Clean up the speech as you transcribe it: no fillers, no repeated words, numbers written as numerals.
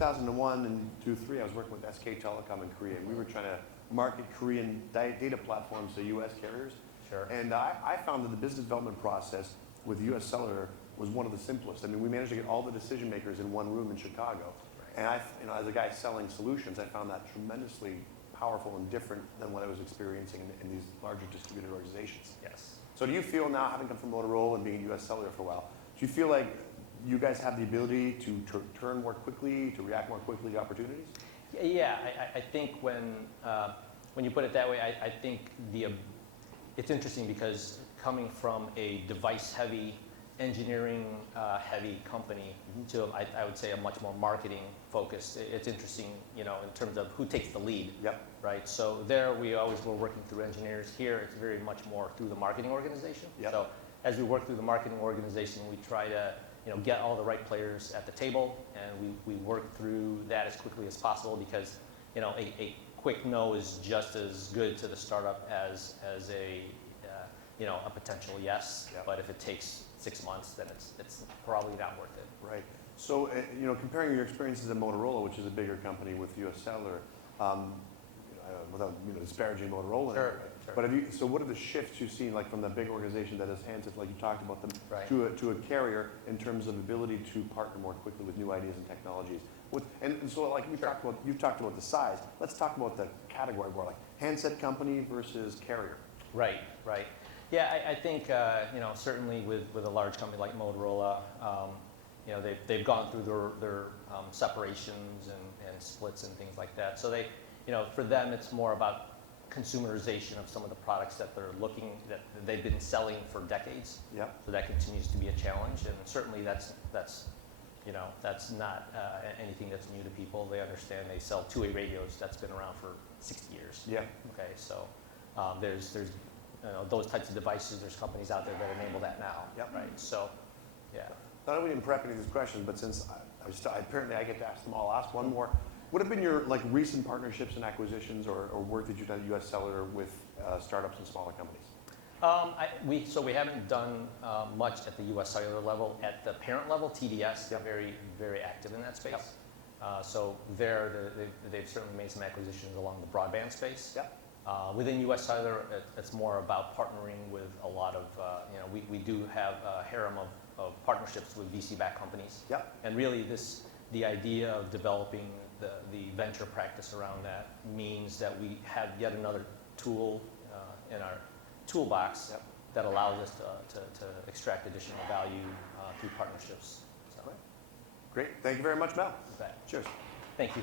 2001 and 2003, I was working with SK Telecom in Korea, and we were trying to market Korean data platforms to U.S. carriers. Sure. And I found that the business development process with U.S. Cellular was one of the simplest. I mean, we managed to get all the decision makers in one room in Chicago. And as a guy selling solutions, I found that tremendously powerful and different than what I was experiencing in these larger distributed organizations. Yes. So do you feel now, having come from Motorola and being at U.S. Cellular for a while, do you feel like you guys have the ability to turn more quickly, to react more quickly to opportunities? Yeah, I think when you put it that way, I think it's interesting because coming from a device-heavy, engineering-heavy company to, I would say, a much more marketing-focused, it's interesting, in terms of who takes the lead. Yep. Right. So there, we always were working through engineers. Here, it's very much more through the marketing organization. Yep. So as we work through the marketing organization, we try to get all the right players at the table, and we work through that as quickly as possible because a quick no is just as good to the startup as a potential yes. Yep. But if it takes 6 months, then it's probably not worth it. Right. So comparing your experiences at Motorola, which is a bigger company, with U.S. Cellular, without disparaging Motorola. Sure. But so what are the shifts you've seen, like from the big organization that has handsets, like you talked about them, Right. to a carrier in terms of ability to partner more quickly with new ideas and technologies? And so, like you've talked about the size. Let's talk about the category more, like handset company versus carrier. Right. Yeah, I think certainly with a large company like Motorola, they've gone through their separations and splits and things like that. So for them, it's more about consumerization of some of the products that they've been selling for decades. Yeah. So that continues to be a challenge, and certainly that's not anything that's new to people. They understand they sell two-way radios that's been around for 60 years. Yeah. Okay, so there's those types of devices. There's companies out there that enable that now. Yep. Right. So, yeah. Not only in prepping these questions, but since apparently I get to ask them all, I'll ask one more. What have been your recent partnerships and acquisitions or work that you've done at U.S. Cellular with startups and smaller companies? So we haven't done much at the U.S. Cellular level. At the parent level, TDS, they're Yep. very, very active in that space. Yep. So they've certainly made some acquisitions along the broadband space. Yep. Within U.S. Cellular, it's more about partnering with a lot of, we do have a harem of partnerships with VC-backed companies. Yep. And really the idea of developing the venture practice around that means that we have yet another tool in our toolbox. Yep. That allows us to extract additional value through partnerships. So. Great. Thank you very much, Mel. You bet. Cheers. Thank you.